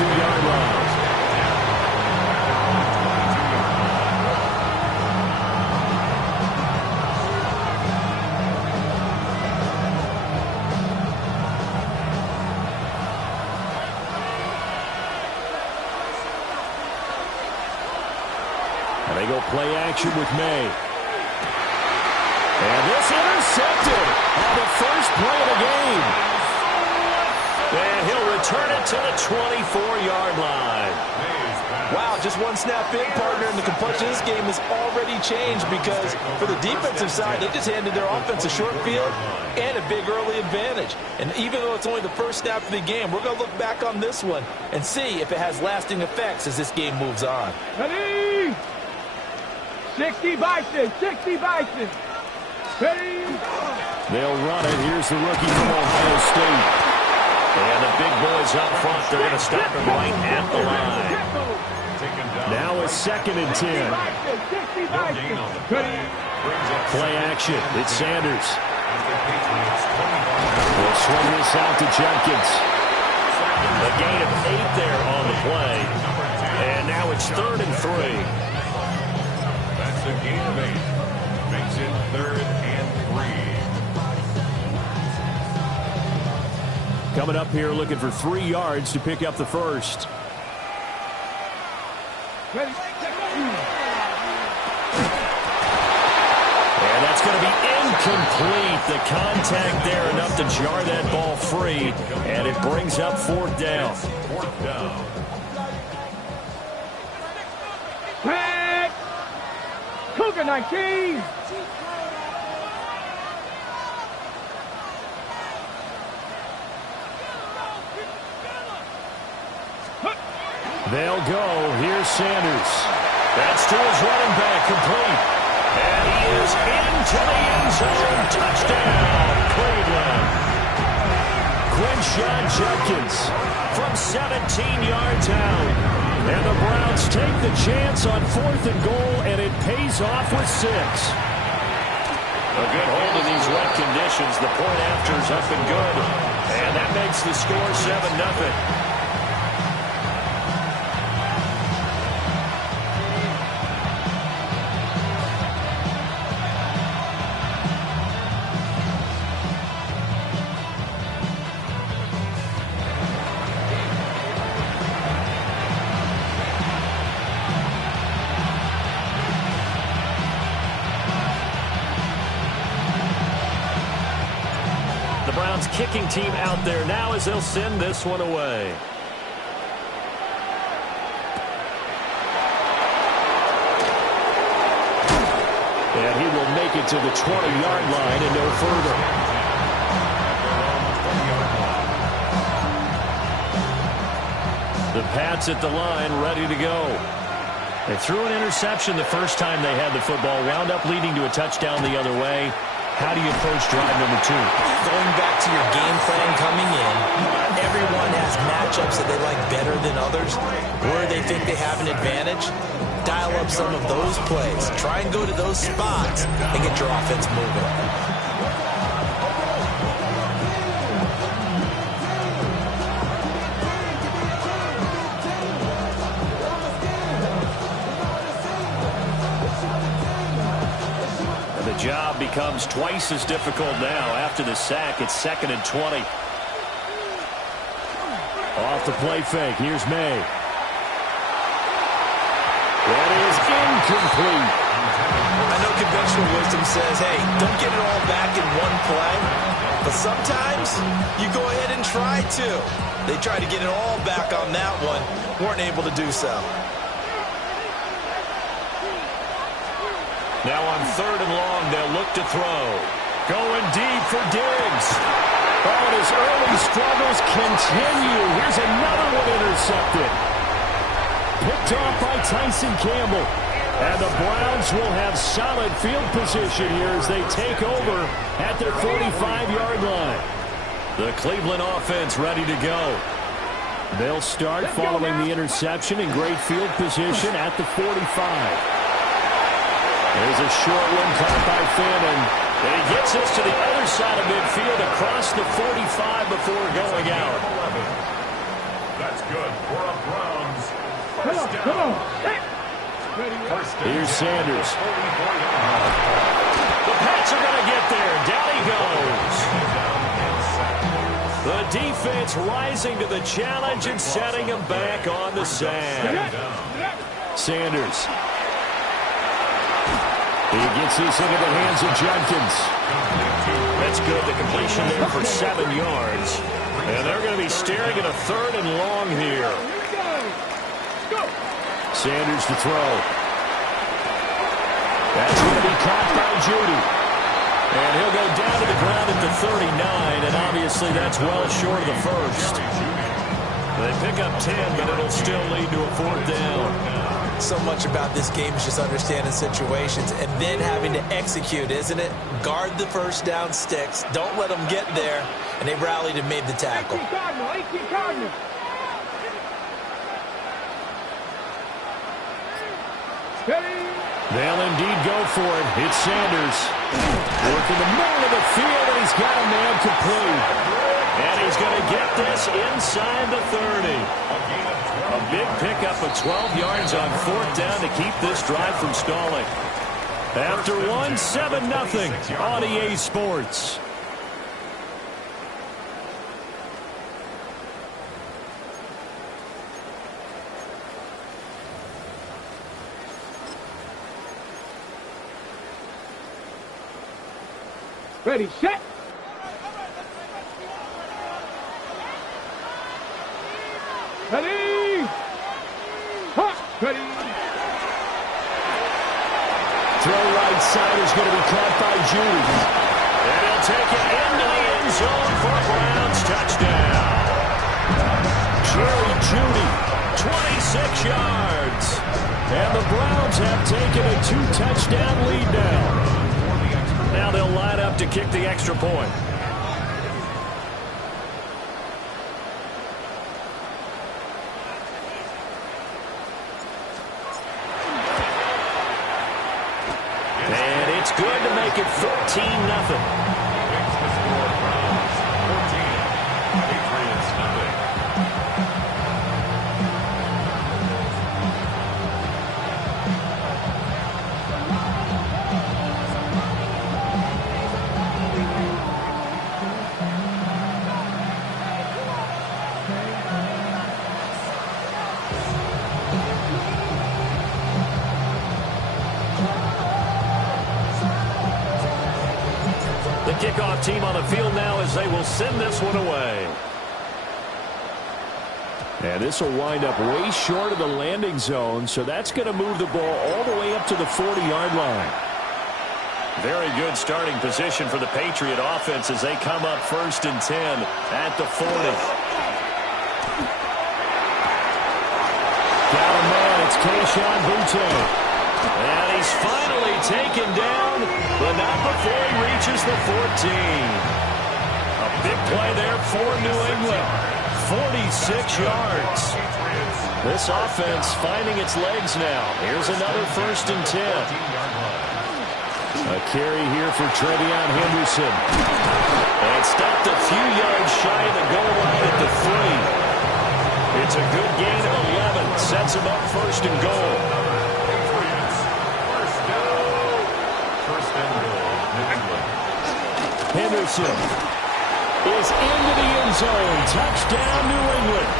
22-yard line. And they go play action with May. And this intercepted on the first play of the game. And he'll return it to the 24-yard line. Wow, just one snap in, partner, and the complexion of this game has already changed because for the defensive side, they just handed their offense a short field and a big early advantage. And even though it's only the first snap of the game, we're going to look back on this one and see if it has lasting effects as this game moves on. Ready? 60 Bison, 60 Bison. Ready? They'll run it. Here's the rookie from Ohio State. And the big boys up front, they're going to stop him right at the line. Now a 2nd and 10. Play action. It's Sanders. They'll swing this out to Jenkins. A gain of 8 there on the play. And now it's 3rd and 3. That's a gain of 8. Makes it 3rd and 3. Coming up here looking for 3 yards to pick up the first. Ready? And that's going to be incomplete. The contact there enough to jar that ball free. And it brings up 4th down. 4th down. Back. Cougar 19. They'll go. Here's Sanders. That's to his running back, complete. And he is into the end zone. Touchdown, Cleveland. Quinshawn Judkins from 17 yards out. And the Browns take the chance on 4th and goal, and it pays off with 6. A good hold of these wet conditions. The point after's up and good. And that makes the score 7-0. Kicking team out there now as they'll send this one away. And he will make it to the 20-yard line and no further. The Pats at the line, ready to go. They threw an interception the first time they had the football, wound up leading to a touchdown the other way. How do you approach drive number 2? Going back to your game plan coming in, everyone has matchups that they like better than others. Where they think they have an advantage, dial up some of those plays. Try and go to those spots and get your offense moving. Job becomes twice as difficult now after the sack. It's 2nd and 20. Off the play fake. Here's May. That is incomplete. I know conventional wisdom says, hey, don't get it all back in one play. But sometimes you go ahead and try to. They tried to get it all back on that one. Weren't able to do so. Now on 3rd and long, they'll look to throw. Going deep for Diggs. Oh, and his early struggles continue. Here's another one intercepted. Picked off by Tyson Campbell. And the Browns will have solid field position here as they take over at their 45-yard line. The Cleveland offense ready to go. They'll start following the interception in great field position at the 45. There's a short one caught by Fannin. And he gets us to the other side of midfield across the 45 before going out. That's good for a Browns Come first on, down. come on. Hey. Ready, First down. Here's Sanders. 44 yards. The Pats are going to get there. Down he goes. The defense rising to the challenge and setting him back on the sand. Sanders. He gets this into the hands of Jenkins. That's good. The completion there for 7 yards. And they're going to be staring at a 3rd and long here. Sanders to throw. That's going to be caught by Judy. And he'll go down to the ground at the 39, and obviously that's well short of the first. They pick up 10, but it'll still lead to a 4th down. So much about this game is just understanding situations and then having to execute, isn't it? Guard the first down sticks. Don't let them get there. And they rallied and made the tackle. 18 Cardinal. They'll indeed go for it. It's Sanders. Working the middle of the field, and he's got a man complete. And he's going to get this inside the 30. A big pickup of 12 yards on 4th down to keep this drive from stalling. After one, 7-0 on EA Sports. Ready, set. Ready. Hot. Ready. Throw right side is going to be caught by Judy. And he'll take it into the end zone for a Browns touchdown. Jerry Judy, 26 yards. And the Browns have taken a 2-touchdown lead now. Now they'll line up to kick the extra point. And it's good to make it 14-0. Kickoff team on the field now as they will send this one away. And this will wind up way short of the landing zone, so that's going to move the ball all the way up to the 40-yard line. Very good starting position for the Patriot offense as they come up 1st and 10 at the 40. Got a man, it's Kayshon Boutte. And he's finally taken down, but not before he reaches the 14. A big play there for New England. 46 yards. This offense finding its legs now. Here's another 1st and 10. A carry here for Trevion Henderson. And stopped a few yards shy of the goal line at the 3. It's a good gain of 11. Sets him up 1st and goal. Henderson is into the end zone. Touchdown, New England.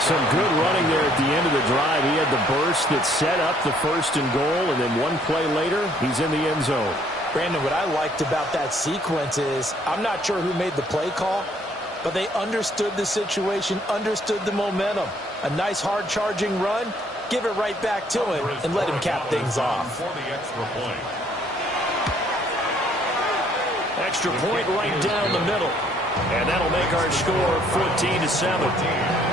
Some good running there at the end of the drive. He had the burst that set up the 1st and goal, and then one play later, he's in the end zone. Brandon, what I liked about that sequence is I'm not sure who made the play call, but they understood the situation, understood the momentum. A nice hard-charging run, give it right back to him, and let him cap things off. Extra point right down the middle. And that'll make our score 14-7.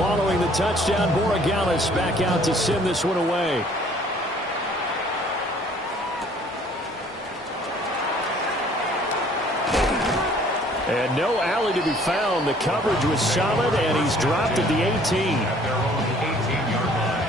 Following the touchdown, Borregales back out to send this one away. And no alley to be found. The coverage was solid, and he's dropped at the 18. At their own 18-yard line.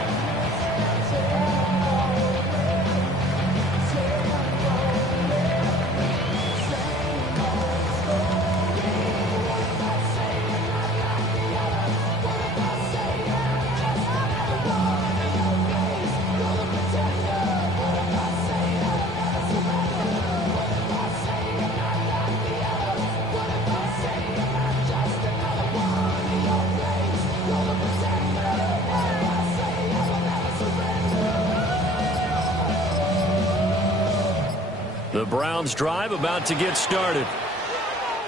The Browns drive about to get started.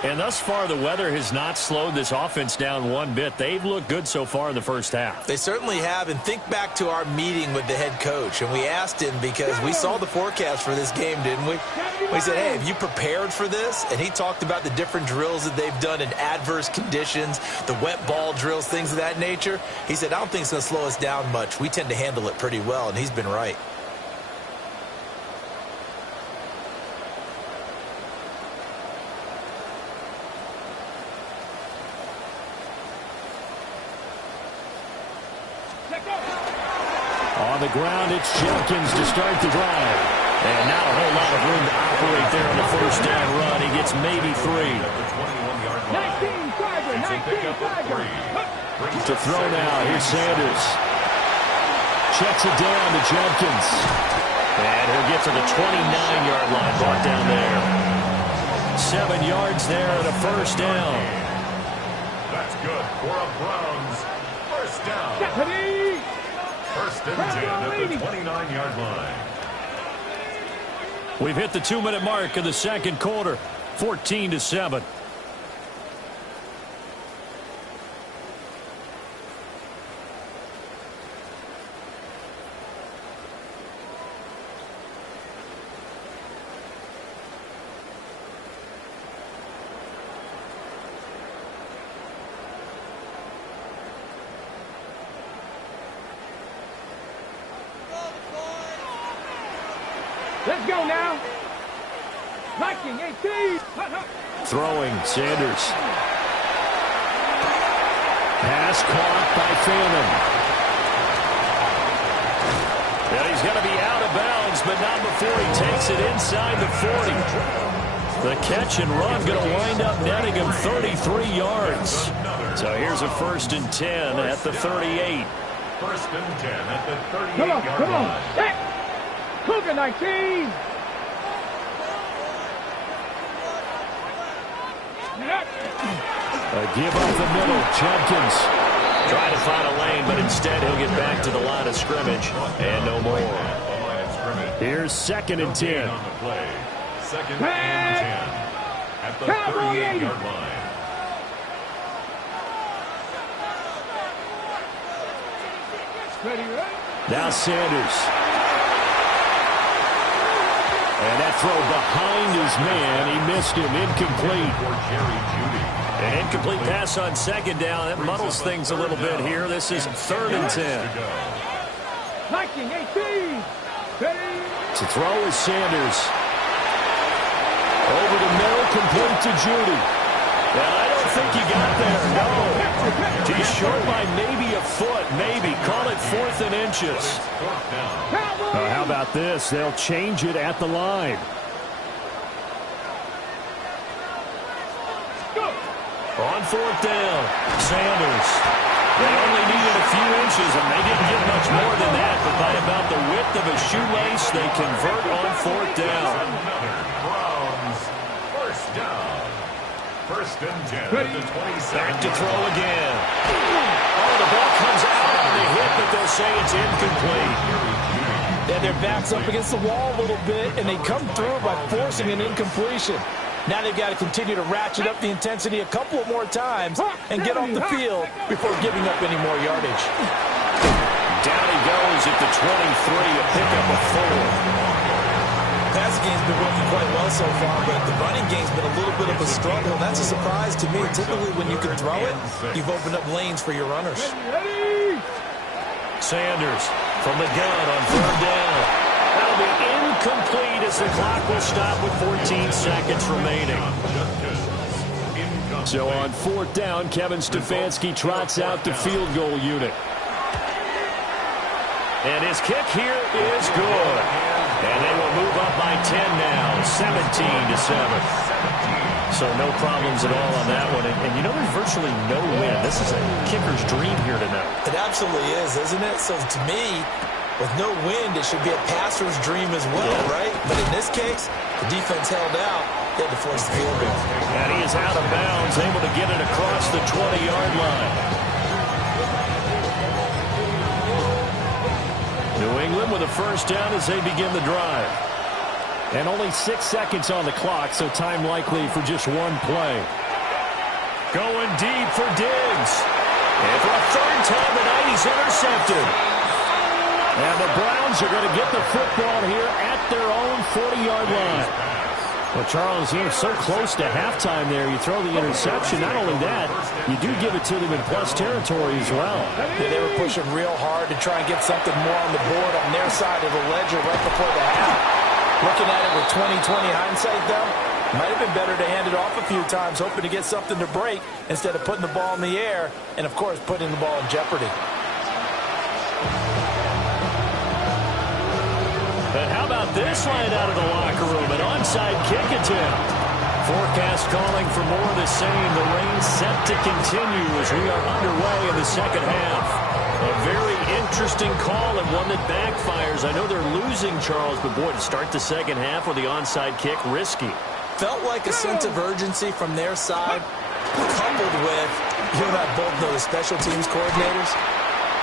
And thus far, the weather has not slowed this offense down one bit. They've looked good so far in the first half. They certainly have. And think back to our meeting with the head coach. And we asked him because we saw the forecast for this game, didn't we? We said, hey, have you prepared for this? And he talked about the different drills that they've done in adverse conditions, the wet ball drills, things of that nature. He said, I don't think it's going to slow us down much. We tend to handle it pretty well, and he's been right. On the ground, it's Jenkins to start the drive. And not a whole lot of room to operate there on the first down run. He gets maybe 3. 19-5. To throw now, here's Sanders. Checks it down to Jenkins. And he'll get to the 29-yard line, brought down there. 7 yards there and a first down. That's good for a Browns first down. First and 10 at the 29-yard line. We've hit the 2-minute mark of the second quarter. 14-7. Let's go now. Liking 18. Throwing, Sanders. Pass caught by Phelan. Well, he's going to be out of bounds, but not before he takes it inside the 40. The catch and run going to wind up netting him 33 yards. So here's a first and 10 at the 38. First and 10 at the 38-yard line. Come on. Hey. Cougar 19. A give up the middle. Jenkins trying to find a lane, but instead he'll get back to the line of scrimmage. And no more. Here's second and 10. On the play. Second and 10 at the 38-yard line. Now Sanders. And that throw behind his man. He missed him. Incomplete. An incomplete pass on second down. That muddles things a little bit here. This is third and 10. 19-18. To throw is Sanders. Over the middle, complete to Judy. Well, I don't think he got there. No. He's short by maybe a foot. Maybe. Call it 4th and inches. How about this? They'll change it at the line. On 4th down, Sanders. They only needed a few inches, and they didn't get much more than that. But by about the width of a shoelace, they convert on 4th down. Browns first down. First and 10 at the 27. Back to throw again. Oh, the ball comes out on the hit, but they'll say it's incomplete. Yeah, their back's up against the wall a little bit, and they come through by forcing an incompletion. Now they've got to continue to ratchet up the intensity a couple of more times and get off the field before giving up any more yardage. Down he goes at the 23, a pickup of 4. passing game's been working quite well so far, but the running game's been a little bit of a struggle. That's a surprise to me. Typically, when you can throw it, you've opened up lanes for your runners. Sanders from the gun on third down. That'll be incomplete as the clock will stop with 14 seconds remaining. So on fourth down, Kevin Stefanski trots out the field goal unit. And his kick here is good. And they will move up by 10 now, 17-7. So no problems at all on that one. And you know, there's virtually no win. This is a kicker's dream here tonight. It absolutely is, isn't it? So to me, with no wind, it should be a passer's dream as well, right? But in this case, the defense held out. They had to force the field goal. And he is out of bounds, able to get it across the 20-yard line. New England with a first down as they begin the drive. And only 6 seconds on the clock, so time likely for just one play. Going deep for Diggs. And for a third time tonight, he's intercepted. And the Browns are going to get the football here at their own 40-yard line. Well, Charles, you're so close to halftime there. You throw the interception. Not only that, you do give it to them in plus territory as well. Yeah, they were pushing real hard to try and get something more on the board on their side of the ledger right before the half. Looking at it with 20/20 hindsight, though, might have been better to hand it off a few times, hoping to get something to break instead of putting the ball in the air and, of course, putting the ball in jeopardy. But how about this line out of the locker room? An onside kick attempt. Forecast calling for more of the same. The rain set to continue as we are underway in the second half. A very interesting call and one that backfires. I know they're losing, Charles, but boy, to start the second half with the onside kick, risky. Felt like a sense of urgency from their side, coupled with, you and I both know the special teams coordinators.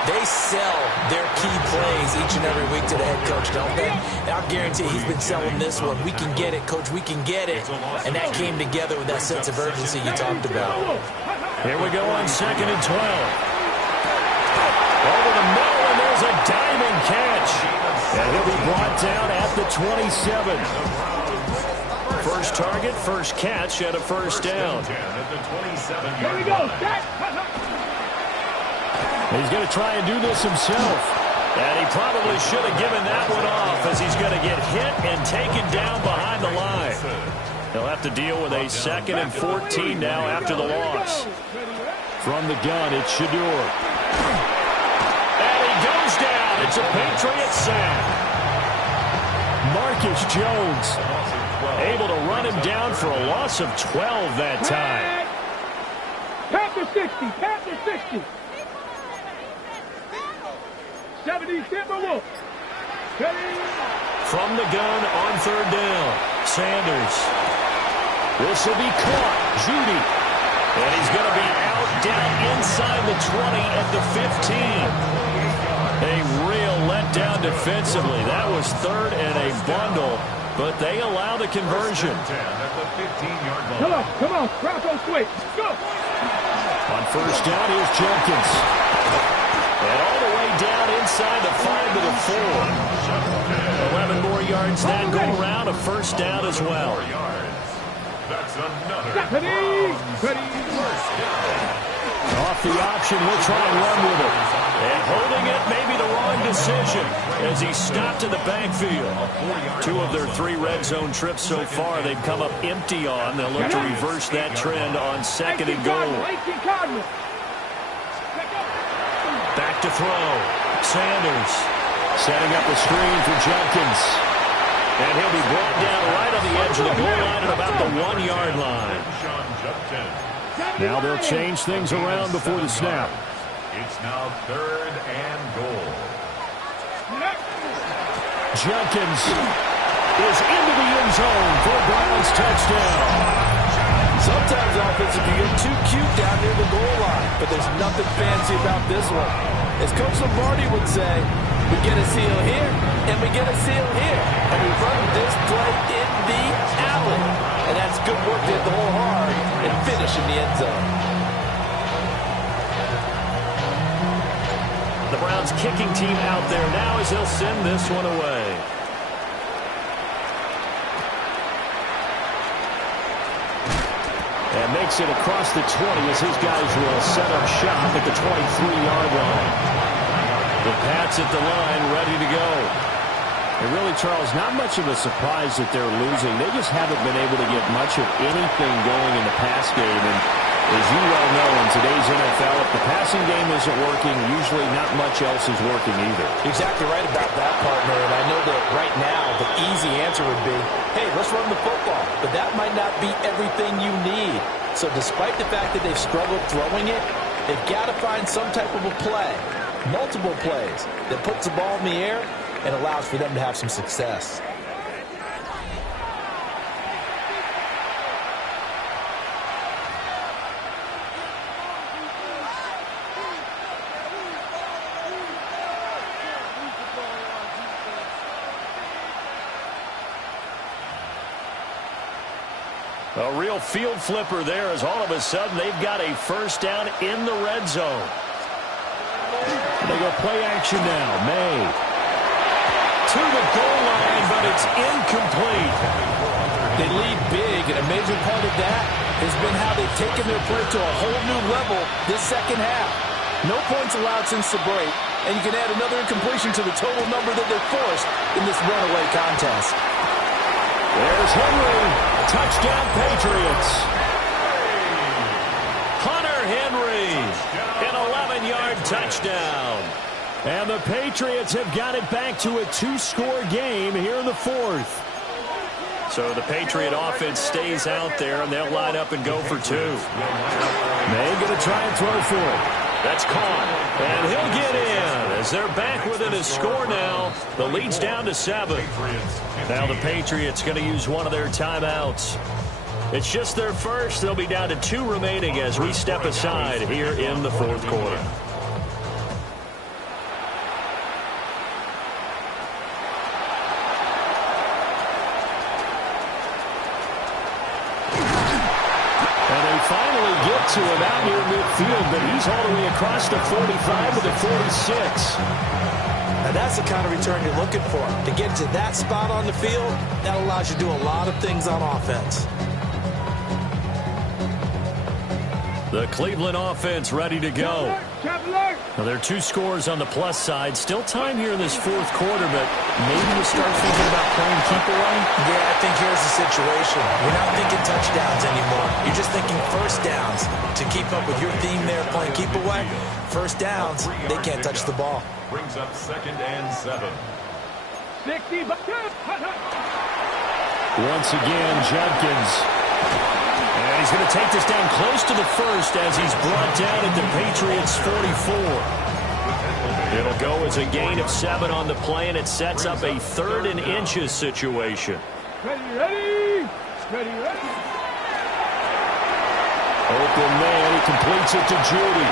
They sell their key plays each and every week to the head coach, don't they? And I'll guarantee he's been selling this one. We can get it, coach, we can get it. And that came together with that sense of urgency you talked about. Here we go on 2nd and 12. Over the middle, and there's a diving catch. And he'll be brought down at the 27. First target, first catch at a first down. Here we go, set. He's going to try and do this himself. And he probably should have given that one off as he's going to get hit and taken down behind the line. He'll have to deal with a 2nd and 14 now after the loss. From the gun, it's Shador. And he goes down. It's a Patriot sack. Marcus Jones able to run him down for a loss of 12 that time. Panther 60, Panther 60. 70 Timberwolves. From the gun on third down, Sanders. This will be caught. Judy. And he's going to be out down inside the 20 at the 15. A real letdown defensively. That was third and a bundle, but they allow the conversion. Come on, Bronco switch. Go. On first down, here's Jenkins. And all the way down inside the 5 to the 4. 11 more yards that go around, a first down as well. That's another Off the option, we'll try and run with it. And holding it, maybe the wrong decision as he stopped in the backfield. 2 of their 3 red zone trips so far, they've come up empty on. They'll look to reverse that trend on 2nd and goal. Back to throw. Sanders setting up a screen for Jenkins. And he'll be brought down right on the edge of the goal line at about the 1-yard line. Now they'll change things around before the snap. It's now 3rd and goal. Jenkins is into the end zone for a Browns touchdown. Sometimes offensive can get too cute down near the goal line, but there's nothing fancy about this one. As Coach Lombardi would say, we get a seal here, and we get a seal here, and we run this play in the alley. And that's good work to hit the hole hard and finish in the end zone. The Browns kicking team out there now as they'll send this one away. And makes it across the 20 as his guys will set up shop at the 23-yard line. The Pats at the line, ready to go. And really, Charles, not much of a surprise that they're losing. They just haven't been able to get much of anything going in the pass game. And as you well know, in today's NFL, if the passing game isn't working, usually not much else is working either. Exactly right about that, partner. And I know that right now the easy answer would be, hey, let's run the football. But that might not be everything you need. So despite the fact that they've struggled throwing it, they've got to find some type of a play, multiple plays, that puts the ball in the air and allows for them to have some success. A real field flipper there as all of a sudden they've got a first down in the red zone. They go play action now. May to the goal line, but it's incomplete. They lead big, and a major part of that has been how they've taken their play to a whole new level this second half. No points allowed since the break, and you can add another incompletion to the total number that they've forced in this runaway contest. There's Henry. Touchdown, Patriots. Hunter Henry, an 11-yard touchdown. And the Patriots have got it back to a 2-score game here in the fourth. So the Patriot offense stays out there, and they'll line up and go for 2. May going to try and throw for it. That's caught. And he'll get in as they're back within a score now. The lead's down to 7. Now the Patriots going to use one of their timeouts. It's just their first. They'll be down to 2 remaining as we step aside here in the fourth quarter. Finally get to him out near midfield, but he's all the way across the 45 to the 46. Now that's the kind of return you're looking for. To get to that spot on the field, that allows you to do a lot of things on offense. The Cleveland offense ready to go. Now, there are 2 scores on the plus side. Still time here in this fourth quarter, but maybe you start thinking about playing keep away? Yeah, I think here's the situation. You're not thinking touchdowns anymore. You're just thinking first downs. To keep up with your theme there, playing keep away, first downs, they can't touch the ball. Brings up 2nd and 7. 60. Once again, Judkins. And he's going to take this down close to the first as he's brought down at the Patriots' 44. It'll go as a gain of 7 on the play, and it sets up a 3rd and inches situation. Ready. Open man, he completes it to Judy.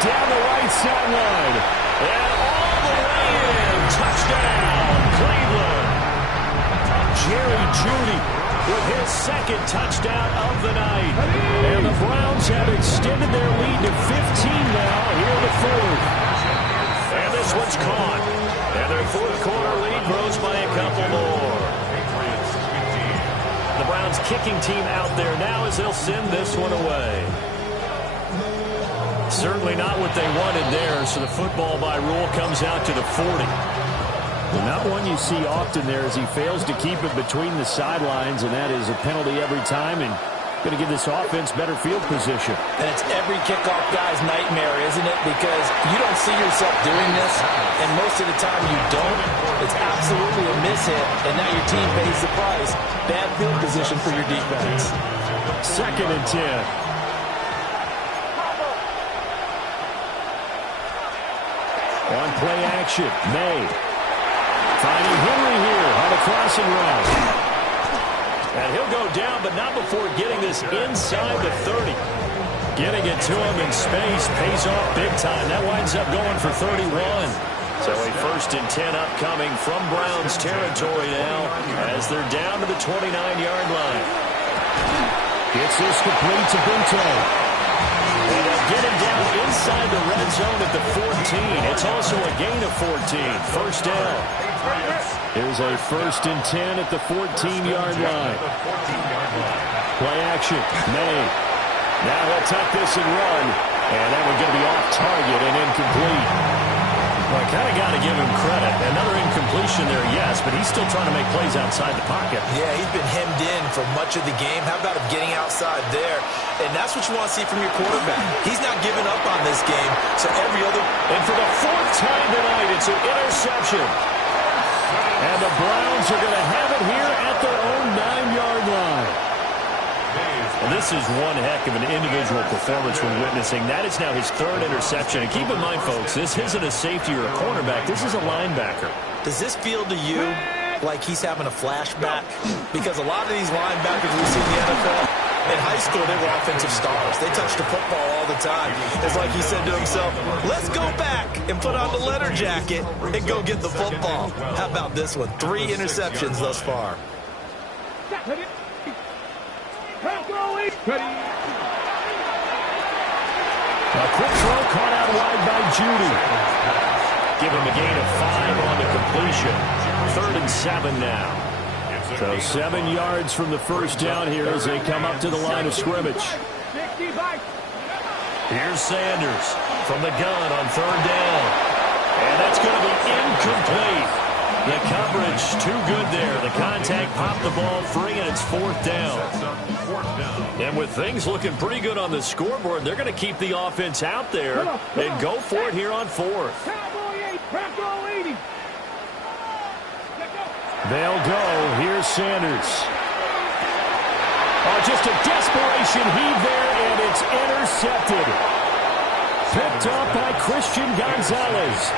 Down the right sideline. And all the way in. Touchdown, Cleveland. Jerry Judy with his 2nd touchdown of the night. And the Browns have extended their lead to 15 now here in the fourth. And this one's caught. And their fourth quarter lead grows by a couple more. The Browns kicking team out there now as they'll send this one away. Certainly not what they wanted there, so the football by rule comes out to the 40. Well, not one you see often there as he fails to keep it between the sidelines, and that is a penalty every time, and going to give this offense better field position. And it's every kickoff guy's nightmare, isn't it? Because you don't see yourself doing this, and most of the time you don't. It's absolutely a mishit, and now your team pays the price. Bad field position for your defense. 2nd and 10. On play action, May. Finding Henry here on a crossing route. And he'll go down, but not before getting this inside the 30. Getting it to him in space pays off big time. That winds up going for 31. So a 1st and 10 upcoming from Browns territory now as they're down to the 29-yard line. Gets this complete to Bunto. And they'll get him down inside the red zone at the 14. It's also a gain of 14. First down. Here's a 1st and 10 at the 14-yard line. Play action. May. Now he'll tuck this and run. And that one going to be off target and incomplete. Well, I kind of got to give him credit. Another incompletion there, yes, but he's still trying to make plays outside the pocket. Yeah, he's been hemmed in for much of the game. How about him getting outside there? And that's what you want to see from your quarterback. He's not giving up on this game, so every other... And for the fourth time tonight, it's an interception. And the Browns are going to have it here at their own 9-yard line. And this is one heck of an individual performance we're witnessing. That is now his third interception. And keep in mind, folks, this isn't a safety or a cornerback. This is a linebacker. Does this feel to you like he's having a flashback? Because a lot of these linebackers we see in the NFL, in high school, they were offensive stars. They touched the football all the time. It's like he said to himself, let's go back and put on the leather jacket and go get the football. How about this one? 3 interceptions thus far. A quick throw caught out wide by Judy. Give him a gain of 5 on the completion. 3rd and 7 now. So 7 yards from the first down here as they come up to the line of scrimmage. Here's Sanders from the gun on 3rd down. And that's going to be incomplete. The coverage too good there. The contact popped the ball free, and it's 4th down. And with things looking pretty good on the scoreboard, they're going to keep the offense out there and go for it here on 4th. They'll go. Here's Sanders. Oh, just a desperation heave there, and it's intercepted. Picked up by Christian Gonzalez.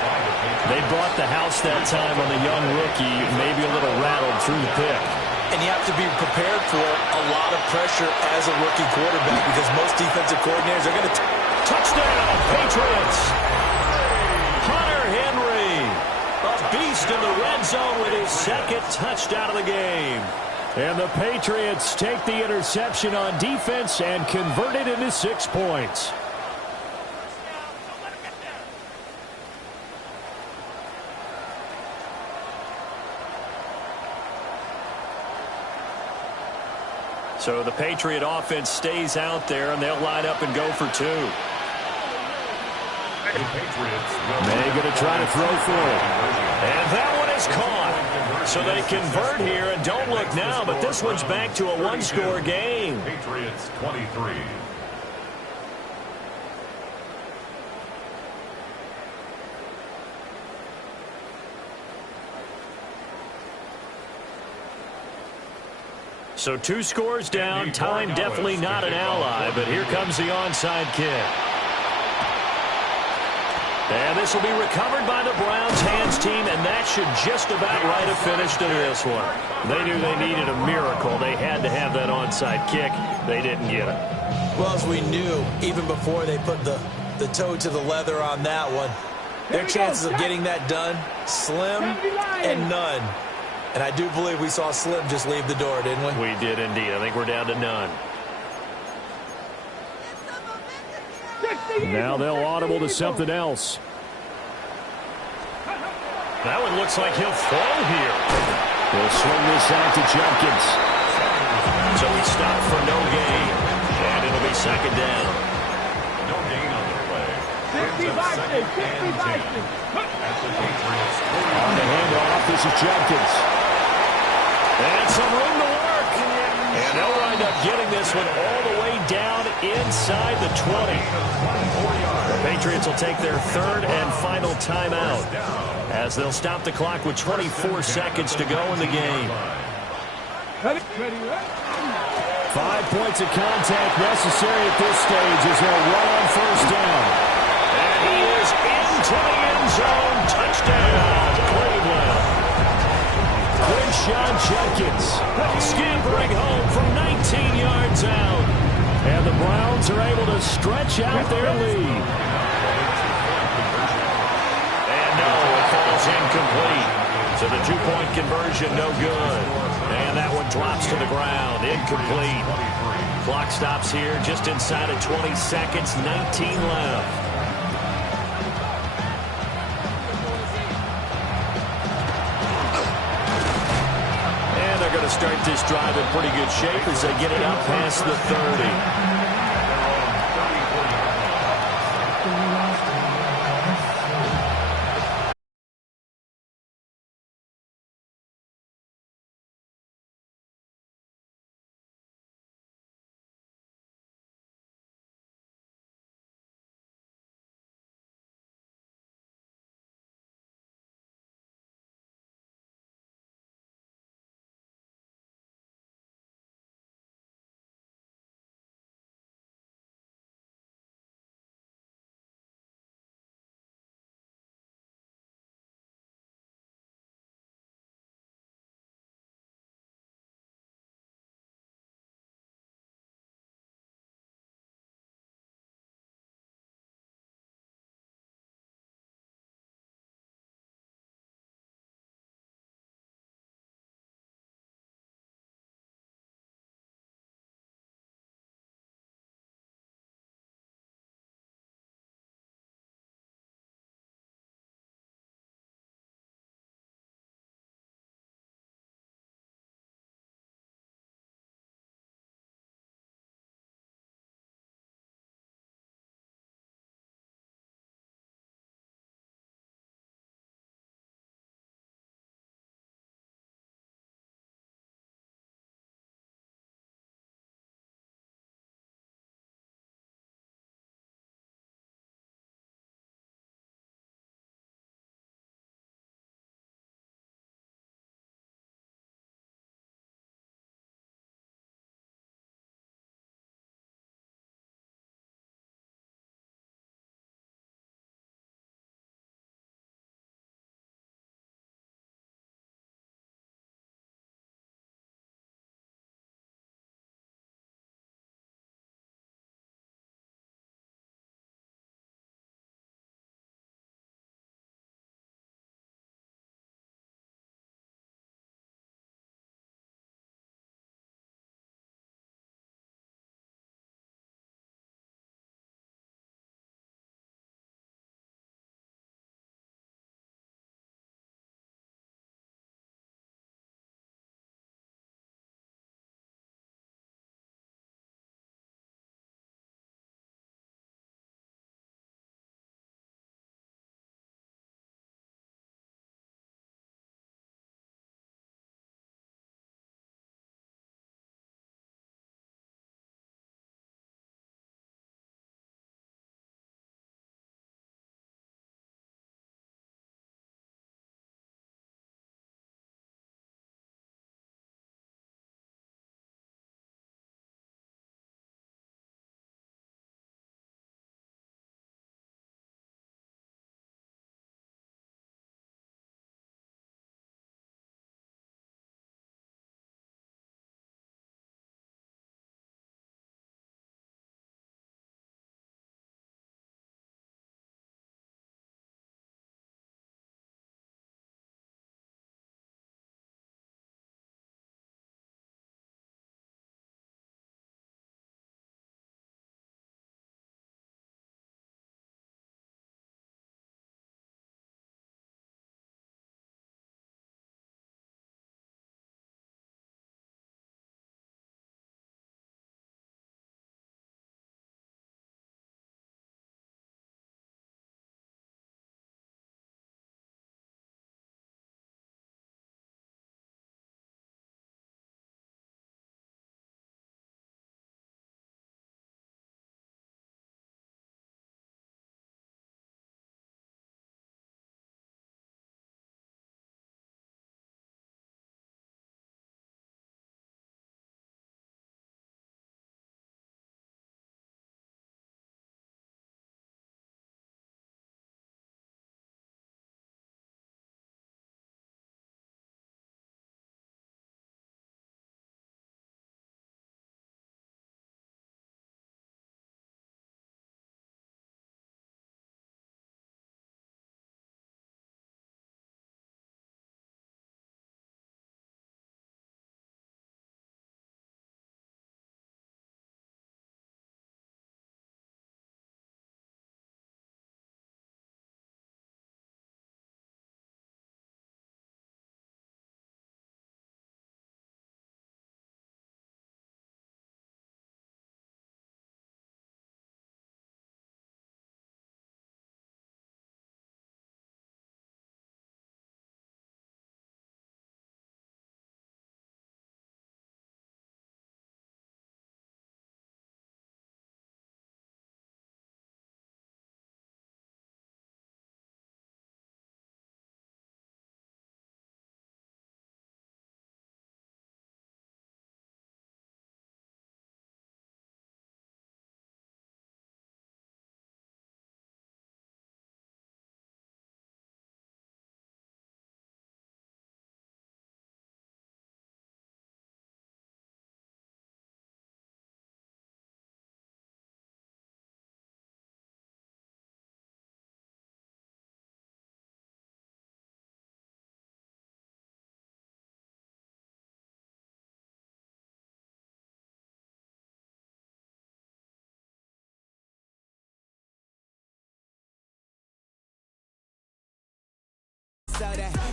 They brought the house that time on the young rookie, maybe a little rattled through the pick. And you have to be prepared for a lot of pressure as a rookie quarterback because most defensive coordinators are going to... Touchdown, Patriots! Hunter Henry, a beast in the red zone with his 2nd touchdown of the game. And the Patriots take the interception on defense and convert it into 6 points. So the Patriot offense stays out there, and they'll line up and go for 2. May going to try to throw for it. And that one is caught. So they convert here, and don't look now, but this one's back to a 1-score game. Patriots 23. So 2 scores down. Time definitely not an ally, but here comes the onside kick. And this will be recovered by the Browns hands team, and that should just about write a finish to this one. They knew they needed a miracle. They had to have that onside kick. They didn't get it. Well, as we knew, even before they put the toe to the leather on that one, their chances of getting that done, slim and none. And I do believe we saw Slim just leave the door, didn't we? We did indeed. I think we're down to none. Now they'll audible to something else. That one looks like he'll throw here. He'll swing this out to Jenkins. So he stopped for no gain. And it'll be 2nd down. No gain on the play. 55. On the handoff, this is Jenkins. And some room to work. And they'll wind up getting this one all the way down inside the 20. The Patriots will take their 3rd and final timeout as they'll stop the clock with 24 seconds to go in the game. 5 points of contact necessary at this stage as they'll run on 1st down. And he is into the end zone. Touchdown, Cleveland. Quinshon Jenkins scampering home from 19 yards out. And the Browns are able to stretch out their lead. And no, it falls incomplete. So the 2-point conversion, no good. And that one drops to the ground, incomplete. Clock stops here just inside of 20 seconds, 19 left. to start this drive in pretty good shape as they get it out past the 30.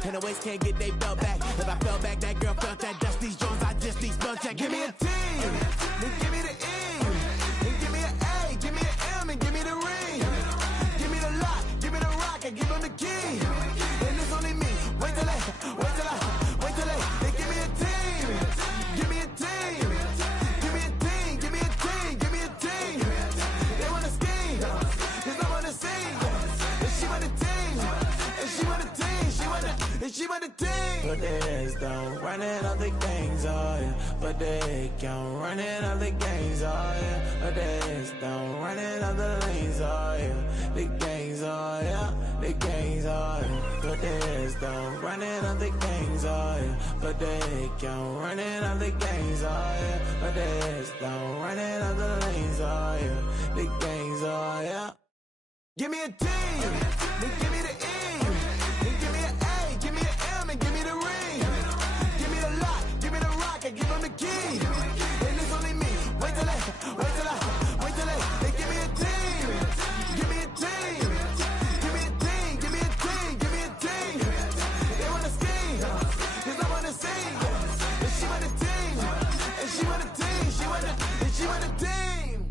and the West can't get their belt back. If I fell back, that girl felt that dust. These Jones, I just need spell check. Give me a team, then give me the E, then give me an A, give me an M, and give me the ring. Give me the lock, give me the rock, and give them the key. And it's only me. Wait till they, they give me a team, give me a team, give me a team, give me a team, give me a team. They wanna scheme, 'cause I wanna sing. And she want a team, and she want a team, she want a team. But there's don't running up the gangs, oh yeah. But they can't running up the gangs, oh yeah. But there's don't running up the lanes, oh yeah. The gangs, oh yeah. The gangs, oh yeah. But there's don't running up the gangs, oh yeah. But they can't running up the gangs, oh yeah. But there's don't running up the lanes, oh yeah. The gangs, oh yeah. Give me a team, then give me the E, then give me an A, give me an M, and give me the ring. Give me the lock, give me the rock, and give them the key. And it's only me. Wait till they give me a team, give me a team, give me a team, give me a team, give me a team. They wanna scheme, 'cause I wanna sing. And she want a team, and she want a team, she want a team.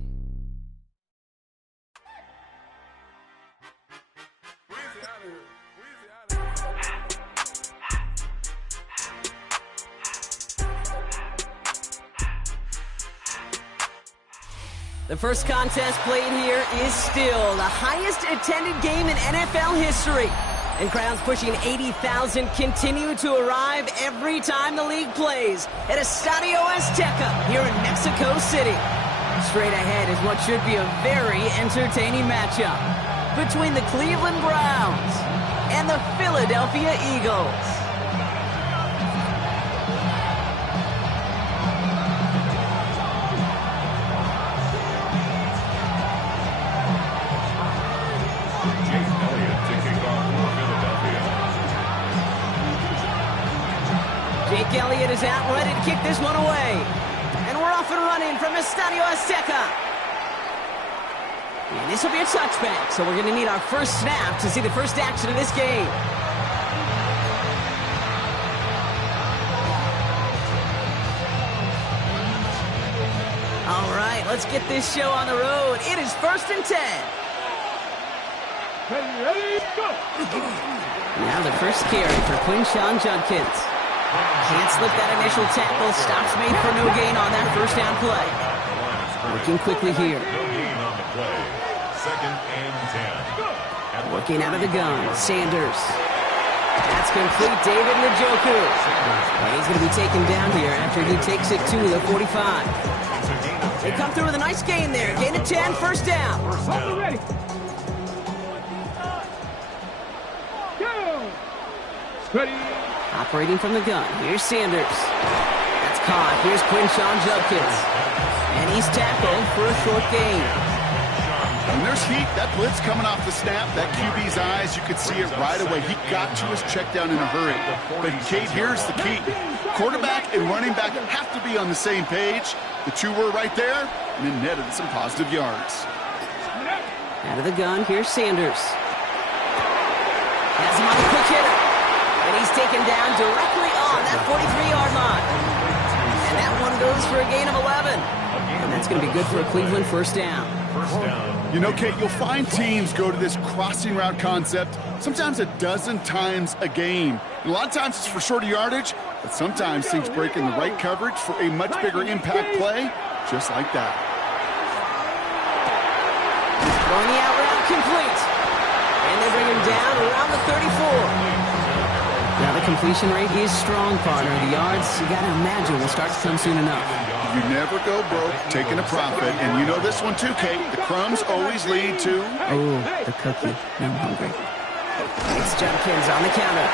The first contest played here is still the highest attended game in NFL history. And crowds pushing 80,000 continue to arrive every time the league plays at Estadio Azteca here in Mexico City. Straight ahead is what should be a very entertaining matchup between the Cleveland Browns and the Philadelphia Eagles. Jake Elliott is out, ready to kick this one away. And we're off and running from Estadio Azteca. And this will be a touchback, so we're going to need our first snap to see the first action of this game. All right, let's get this show on the road. It is 1st and 10. Ready, go! Now the first carry for Quinshawn Judkins. Can't slip that initial tackle. Stops made for no gain on that first down play. Working quickly here. No gain on the play. 2nd and 10. Working out of the gun. Sanders. That's complete. David Njoku. And he's going to be taken down here after he takes it to the 45. They come through with a nice gain there. Gain of 10, first down. Ready. Go! Ready. Operating from the gun. Here's Sanders. That's caught. Here's Quinshawn Judkins. And he's tackled for a short gain. When there's heat, that blitz coming off the snap, that QB's eyes, you could see it right away. He got to his check down in a hurry. But Kate, here's the key. Quarterback and running back have to be on the same page. The two were right there, and it netted some positive yards. Out of the gun, here's Sanders. Has him on the quick hitter. And he's taken down directly on that 43-yard line. And that one goes for a gain of 11. And that's going to be good for a Cleveland first down. You know, Kate, you'll find teams go to this crossing route concept sometimes a dozen times a game. And a lot of times it's for shorter yardage, but sometimes things break in the right coverage for a much bigger impact play, just like that. Throwing the out route complete. And they bring him down around the 34. Now the completion rate is strong, partner. The yards, you got to imagine, will start to come soon enough. You never go broke taking a profit. And you know this one too, Kate. The crumbs always lead to... Oh, the cookie. I'm hungry. It's Judkins on the counter.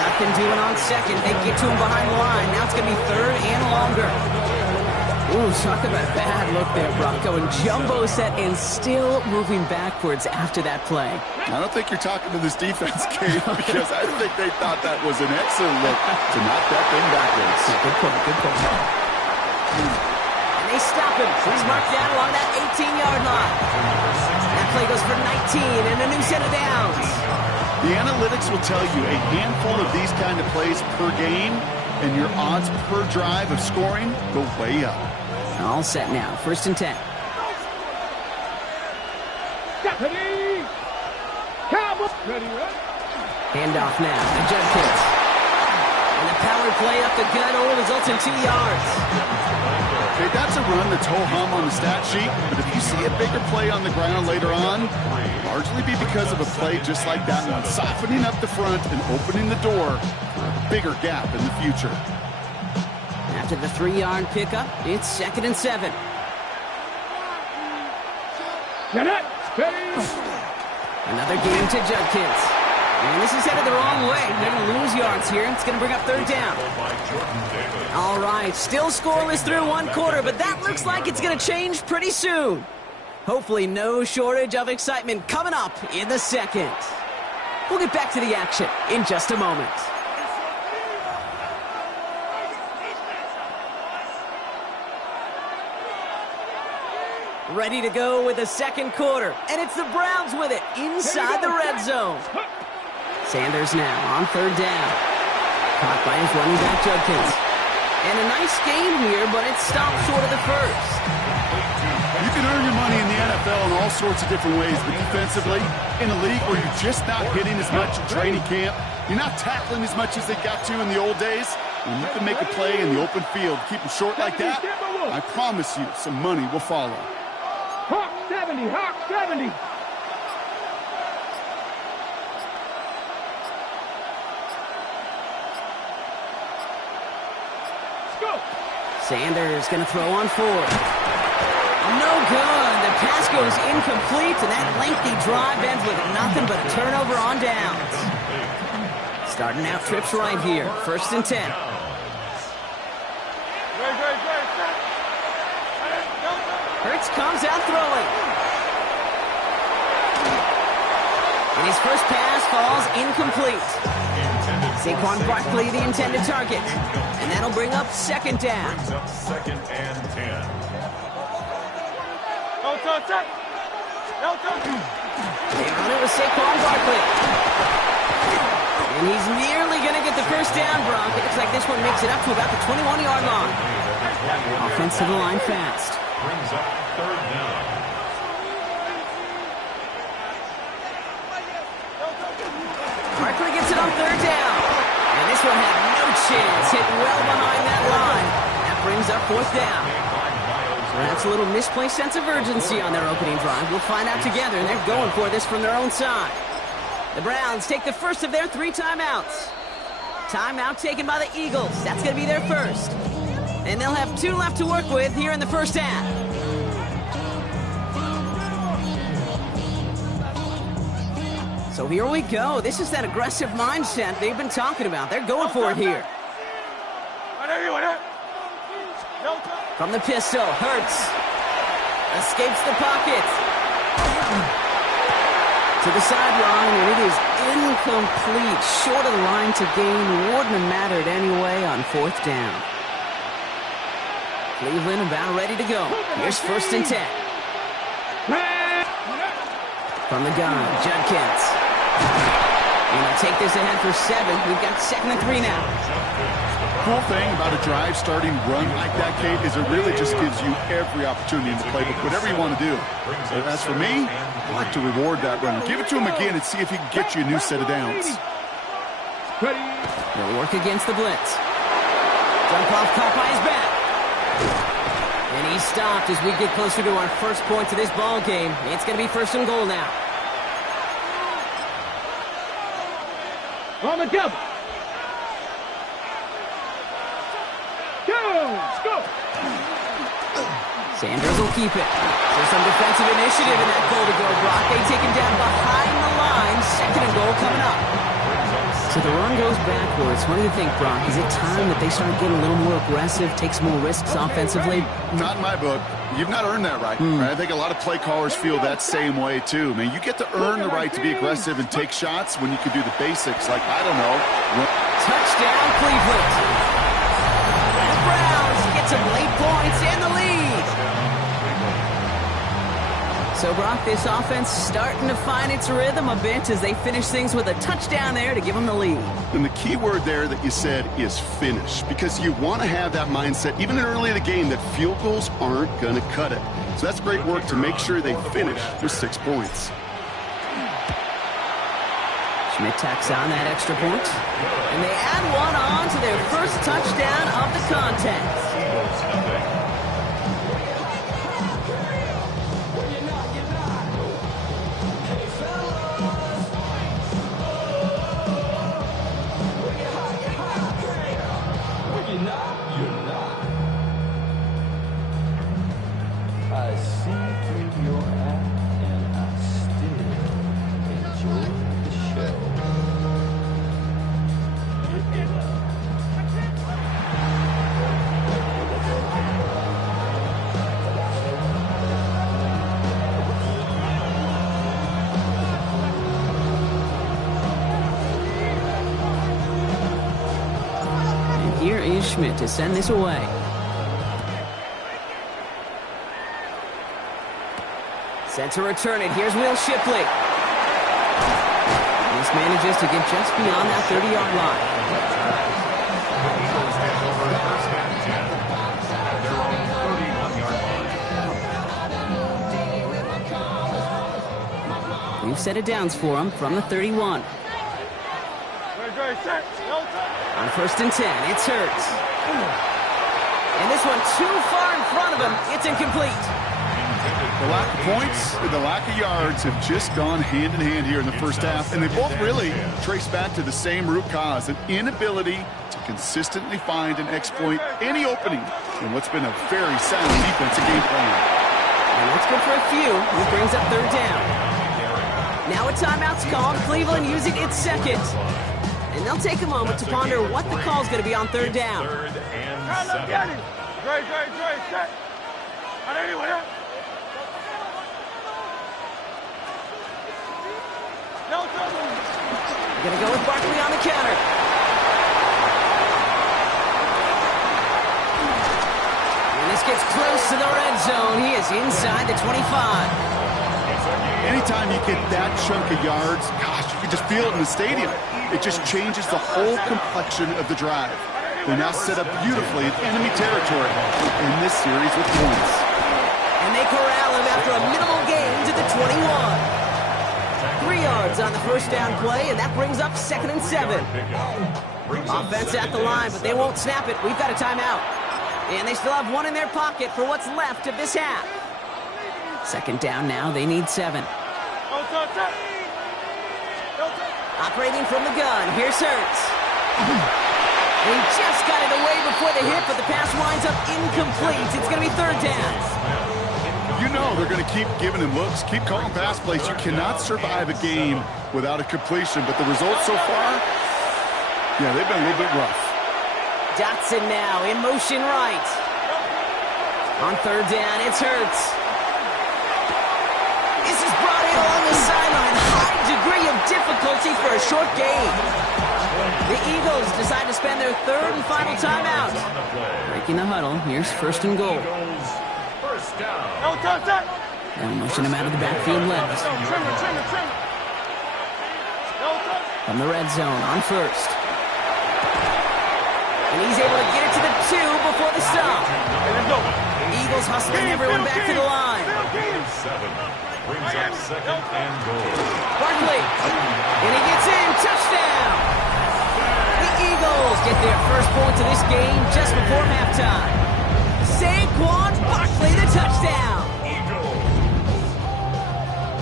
Nothing doing on second. They get to him behind the line. Now it's going to be 3rd and longer. Ooh, talk about a bad look there, Bronco. And jumbo set and still moving backwards after that play. I don't think you're talking to this defense, Kate, because I think they thought that was an excellent look to knock that thing backwards. Good point, good point. And they stop him. He's marked down along that 18-yard line. That play goes for 19 and a new set of downs. The analytics will tell you a handful of these kind of plays per game, and your odds per drive of scoring go way up. All set now. 1st and 10. Stephanie! Cowboy! Ready, right? Handoff now to Judkins. And the power play up the gut only results in 2 yards. Okay, that's a run that's ho-hum on the stat sheet, but if you see a bigger play on the ground later on, largely be because of a play just like that one, softening up the front and opening the door for a bigger gap in the future. After the 3-yard pickup, it's 2nd and 7. Jeanette! Ready? Another game to Judkins. And this is headed the wrong way. They're going to lose yards here. It's going to bring up 3rd down. All right, still scoreless through 1 quarter, but that looks like it's going to change pretty soon. Hopefully no shortage of excitement coming up in the 2nd. We'll get back to the action in just a moment. Ready to go with the 2nd quarter, and it's the Browns with it inside the red zone. Sanders now on 3rd down. Caught by his running back, Judkins. And a nice game here, but it stopped short of the 1st. You can earn your money in the NFL in all sorts of different ways, but defensively, in a league where you're just not hitting as much in training camp, you're not tackling as much as they got to in the old days, when you can make a play in the open field, keep them short like that, I promise you some money will follow. Hawk 70! Hawk 70! Sanders going to throw on 4th. No good. The pass goes incomplete, and that lengthy drive ends with nothing but a turnover on downs. Starting out trips right here. 1st and 10. Hurts comes out throwing. And his first pass falls incomplete. Saquon Barkley, the intended target. And that'll bring up 2nd down. Brings up 2nd and 10. They run it with Saquon Barkley. And he's nearly going to get the 1st down, Brock. It looks like this one makes it up to about the 21-yard line. Offensive line fast. Brings up 3rd down. Barkley gets it on 3rd down. And this one had no chance. Hit well behind that line. That brings up 4th down. Perhaps a little misplaced sense of urgency on their opening drive. We'll find out together, and they're going for this from their own side. The Browns take the first of their 3 timeouts. Timeout taken by the Eagles. That's going to be their first. And they'll have 2 left to work with here in the first half. So here we go. This is that aggressive mindset they've been talking about. They're going for it here. From the pistol, Hurts escapes the pocket. To the sideline, and it is incomplete. Short of the line to gain. Wouldn't have mattered anyway on 4th down. Cleveland about ready to go. Here's 1st and 10. From the gun, Judkins. And they'll take this ahead for 7. We've got 2nd and 3 now. Cool thing about a drive starting run like that, Kate, is it really just gives you every opportunity in the playbook, whatever you want to do. As for me, I like to reward that run. Give it to him again and see if he can get you a new set of downs. They'll work against the blitz. Jump off, caught by his back. And he's stopped as we get closer to our first points of this ball game. It's going to be 1st and goal now. On the double. Go! Sanders will keep it. So some defensive initiative in that goal to go, Brock. They take him down behind the line. 2nd and goal coming up. So the run goes backwards. What do you think, Brock? Is it time that they start getting a little more aggressive, take some more risks offensively? Not in my book. You've not earned that right. I think a lot of play callers feel that same way, too. Man, you get to earn the right to be aggressive and take shots when you can do the basics, like, I don't know. Touchdown, Cleveland. The Browns get some late points and the lead. So, Brock, this offense starting to find its rhythm a bit as they finish things with a touchdown there to give them the lead. And the key word there that you said is finish, because you want to have that mindset, even early in the game, that field goals aren't going to cut it. So that's great work to make sure they finish with 6 points. Schmidt tacks on that extra point, and they add one on to their first touchdown of the contest. I see through your act and I still enjoy the show. And here is Schmidt to send this away. Set to return it. Here's Will Shipley. This manages to get just beyond that 30-yard line. We've set it downs for him from the 31. On 1st and 10, it's Hurts. And this one too far in front of him. It's incomplete. The lack of points and the lack of yards have just gone hand in hand here in the first half, and they both really trace back to the same root cause, an inability to consistently find and exploit any opening in what's been a very sound defensive game plan. And that's good for a few. It brings up 3rd down. Now a timeout's called. Cleveland using its second. And they'll take a moment to ponder what the call's going to be on 3rd down. 3rd and 7. Going to go with Barkley on the counter. And this gets close to the red zone. He is inside the 25. Anytime you get that chunk of yards, gosh, you can just feel it in the stadium. It just changes the whole complexion of the drive. They now set up beautifully in enemy territory in this series with points. And they corral him after a minimal gain to the 21. 3 yards on the first down play, and that brings up 2nd and 7. Offense at the line, but they won't snap it. We've got a timeout. And they still have one in their pocket for what's left of this half. 2nd down now, they need 7. Operating from the gun, here's Hurts. He just got it away before the hit, but the pass winds up incomplete. It's going to be 3rd down. You know they're going to keep giving him looks, keep calling pass plays. You cannot survive a game without a completion, but the results so far, yeah, they've been a little bit rough. Dotson now in motion right. On 3rd down, it's Hurts. This is brought in along the sideline. High degree of difficulty for a short gain. The Eagles decide to spend their 3rd and final timeout. Breaking the huddle, here's 1st and goal. They'll motion him out of the backfield left. From the red zone on 1st. And he's able to get it to the 2 before the stop. Eagles hustling everyone back to the line. Brings up 2nd and goal. Barkley. And he gets in. Touchdown. The Eagles get their first point to this game just before halftime. Saquon Barkley, the touchdown.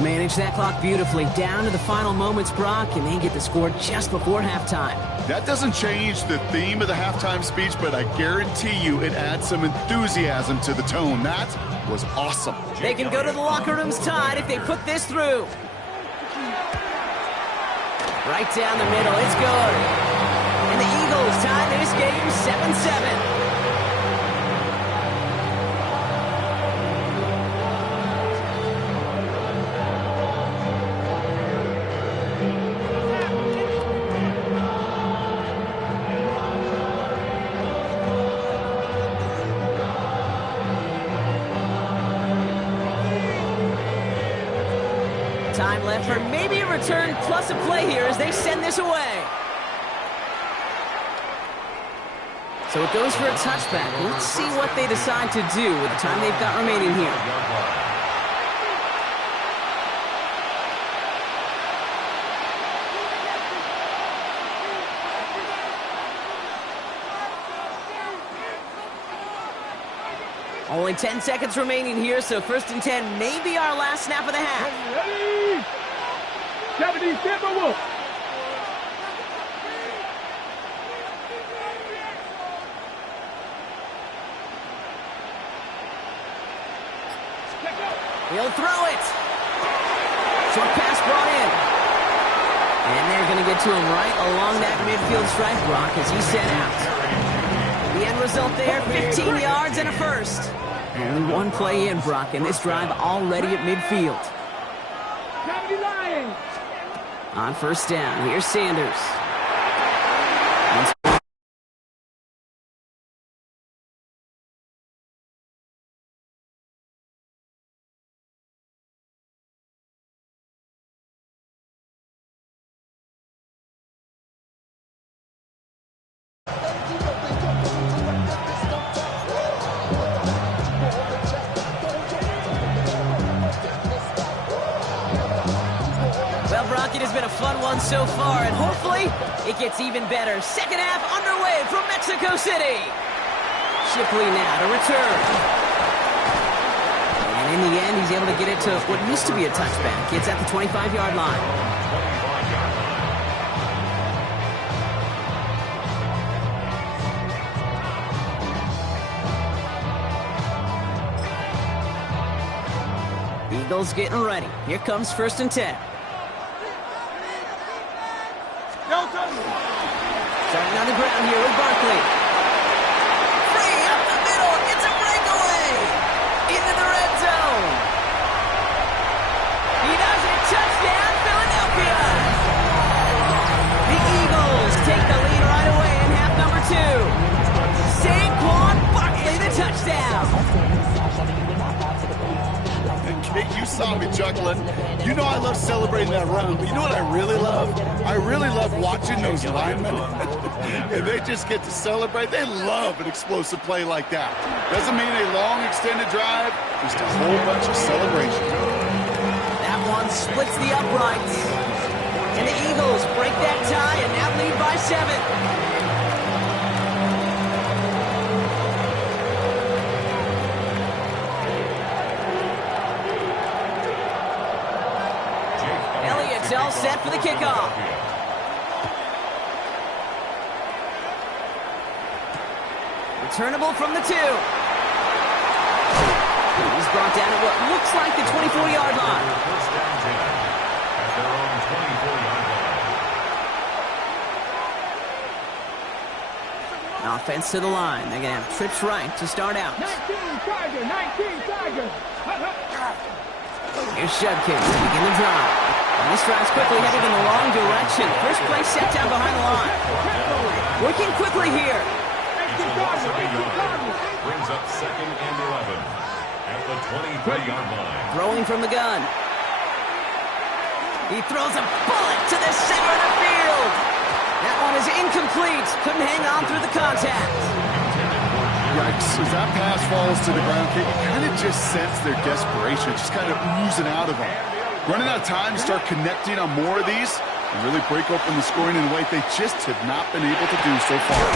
Manage that clock beautifully down to the final moments, Brock, and they get the score just before halftime. That doesn't change the theme of the halftime speech, but I guarantee you it adds some enthusiasm to the tone. That was awesome. They can go to the locker rooms tied if they put this through. Right down the middle, it's good. And the Eagles tie this game 7-7. return plus a play here as they send this away. So it goes for a touchback. Let's see what they decide to do with the time they've got remaining here. Only 10 seconds remaining here, so 1st and 10 may be our last snap of the half. Ready? 77 Wolf. He'll throw it. Short pass brought in. And they're going to get to him right along that midfield stripe block as he's sent out. The end result there, 15 yards and a first. Only one play in, Brock, and this drive already at midfield. On 1st down, here's Sanders. Well, Brock, it has been a fun one so far, and hopefully it gets even better. Second half underway from Mexico City. Shipley now to return. And in the end, he's able to get it to what used to be a touchback. It's at the 25-yard line. Eagles getting ready. Here comes 1st and 10. Starting on the ground here with Barkley. Free up the middle. It's a breakaway. Into the red zone. He does it. Touchdown, Philadelphia. The Eagles take the lead right away in half number 2. Saquon Barkley, the touchdown. You saw me juggling. You know I love celebrating that run, but you know what I really love? I really love watching those linemen. And they just get to celebrate. They love an explosive play like that. Doesn't mean a long extended drive, just a whole bunch of celebration. That one splits the uprights. And the Eagles break that tie and now lead by 7. All set for the kickoff. Returnable from the 2. He's brought down at what looks like the 24-yard line. First down, Jim, at their own 24-yard line. Offense to the line. They're going to have trips right to start out. 19 Tiger. Here's Judkins to begin the drive. And this drive's quickly headed in the wrong direction. First play set down behind the line. Working quickly here. Brings up 2nd and 11 at the 23-yard line. Throwing from the gun. He throws a bullet to the center of the field. That one is incomplete. Couldn't hang on through the contact. Yikes. As that pass falls to the ground, you kind of just sense their desperation, just kind of oozing out of them. Running out of time to start connecting on more of these and really break open the scoring in a way they just have not been able to do so far.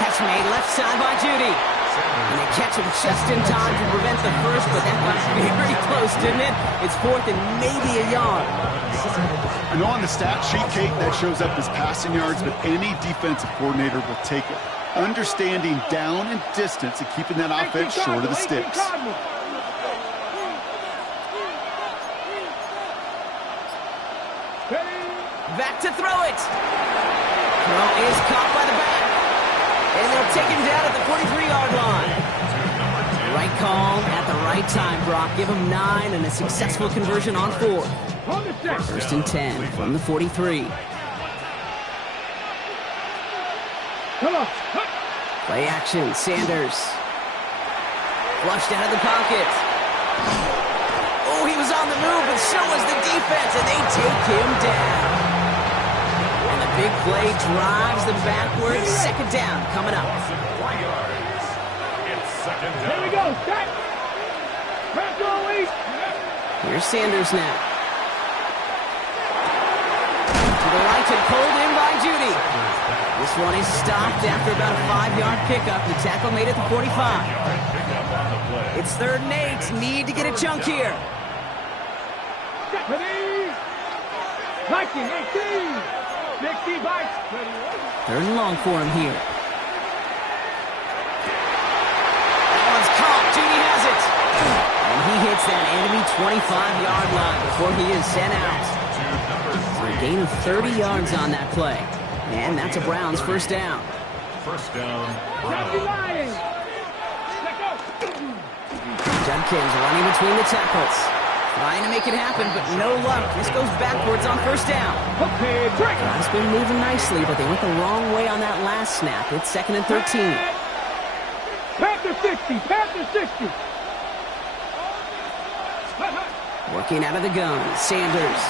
Catch made left side by Judy. And they catch him just in time to prevent the first, but that got very close, didn't it? It's 4th and maybe a yard. I know on the stat sheet, Kate, that shows up as passing yards, but any defensive coordinator will take it. Understanding down and distance and keeping that offense short of the sticks. Back to throw it. Throw is caught by the back. And they'll take him down at the 43-yard line. Right call at the right time, Brock. Give him 9 and a successful conversion on 4. 1st and 10 from the 43. Play action, Sanders. Flushed out of the pocket. Oh, he was on the move, but so was the defense, and they take him down. And the big play drives them backwards. Second down coming up. Here we go. Set. Press going. Here's Sanders now. To the right and pulled in by Judy. This one is stopped after about a 5-yard pickup. The tackle made it to 45. It's 3rd and 8. Need to get a chunk here. Stephanie. 19, 18. 60 by 3rd and long for him here. That one's caught. Judy has it. And he hits that enemy 25-yard line before he is sent out. So a gain of 30 yards on that play. And that's a Browns first down. First down. Judkins running between the tackles. Trying to make it happen, but no luck. This goes backwards on first down. Okay, break. It's been moving nicely, but they went the wrong way on that last snap. It's 2nd and 13. Panther 60. Panther 60. Working out of the gun, Sanders.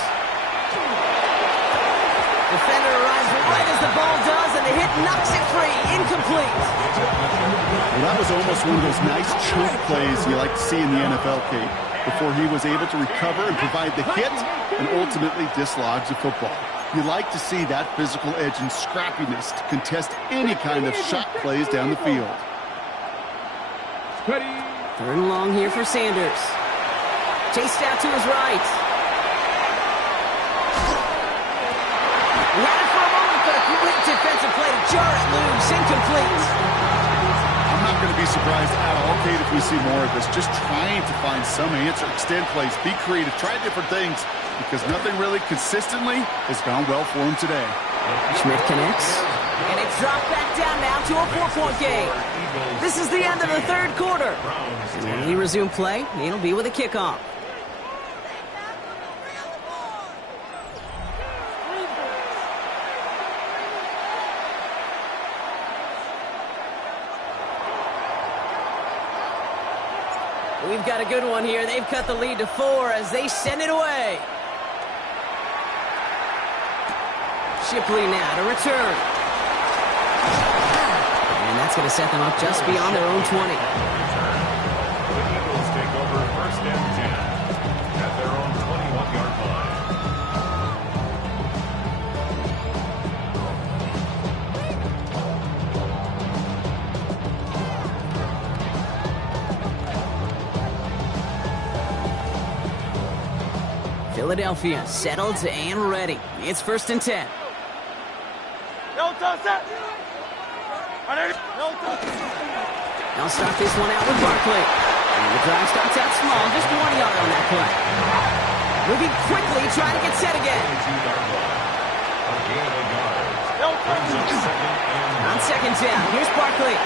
Defender arrives right as the ball does, and the hit knocks it free. Incomplete. Well, that was almost one of those nice choke plays you like to see in the NFL, Kate, before he was able to recover and provide the hit and ultimately dislodge the football. You like to see that physical edge and scrappiness to contest any kind of shot plays down the field. 3rd and long here for Sanders. Chased out to his right. He had it for a moment, but a quick defensive play to jar it loose. Incomplete. I'm not going to be surprised at all, Kate, if we see more of this. Just trying to find some answer, extend plays, be creative, try different things, because nothing really consistently has gone well for him today. Schmidt connects. And it's dropped back down now to a 4-point game. This is the end of the 3rd quarter. And when we resume play, it'll be with a kickoff. We've got a good one here. They've cut the lead to 4 as they send it away. Shipley now to return. And that's going to set them up just beyond their own 20. The Eagles take over 1st and 10 at their own 21-yard line. Philadelphia settled and ready. It's 1st and 10. They'll start this one out with Barkley. And the drive starts out small, just 1 yard on that play. Moving quickly, trying to get set again. On 2nd down, here's Barkley.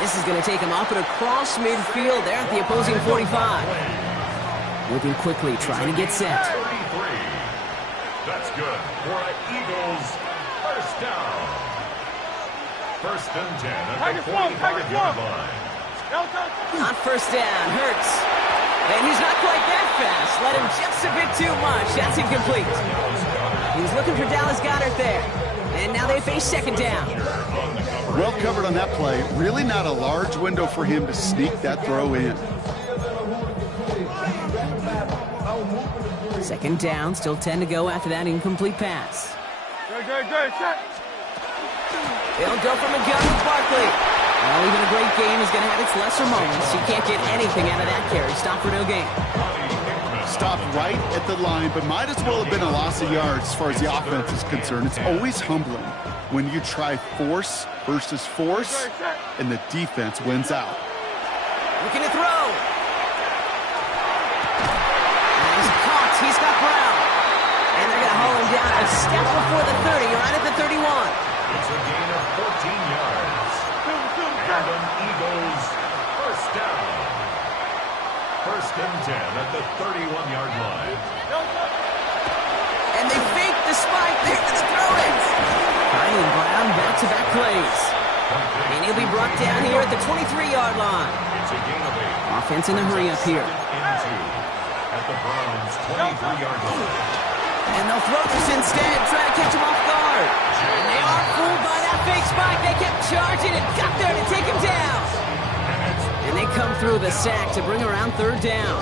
This is going to take him up and across midfield there at the opposing 45. Moving quickly, trying to get set. 33. That's good for an Eagles first down. 1st and 10 at the 45-yard line. On 1st down, Hurts. And he's not quite that fast. Let him just a bit too much. That's incomplete. He's looking for Dallas Goedert there. And now they face 2nd down. Well covered on that play. Really not a large window for him to sneak that throw in. 2nd down, still 10 to go after that incomplete pass. They'll go from a gun with Barkley. Well, even a great game is going to have its lesser moments. You can't get anything out of that carry. Stop for no gain. Stopped right at the line, but might as well have been a loss of yards as far as the offense is concerned. It's always humbling when you try force versus force, and the defense wins out. Looking to throw. And he's caught. He's got Brown. And they're going to haul him down a step before the 30, right at the 31. It's a gain of 14 yards. And an Eagles first down. 1st and 10 at the 31-yard line. And they fake the spike. They're going to throw it. Finding Brown back-to-back plays. And he'll be brought down here at the 23-yard line. It's It's a gain of 8. Offense in a hurry up here. At the Browns' 23-yard line. And they'll throw this instead, try to catch him off guard. And they are fooled by that fake spike. They kept charging and got there to take him down. And they come through the sack to bring around third down.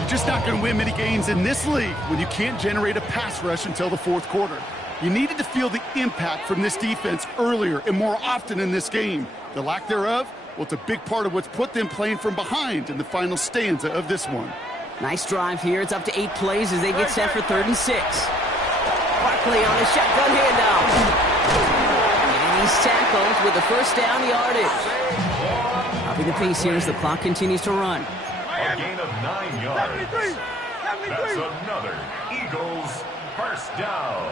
You're just not going to win many games in this league when you can't generate a pass rush until the fourth quarter. You needed to feel the impact from this defense earlier and more often in this game. The lack thereof, well, it's a big part of what's put them playing from behind in the final stanza of this one. Nice drive here. It's up to 8 plays as they get set for 3rd and 6. Barkley on the shotgun handoff. And he's tackled with the first down yardage. Upping the pace here as the clock continues to run. A gain of 9 yards. That's another Eagles first down.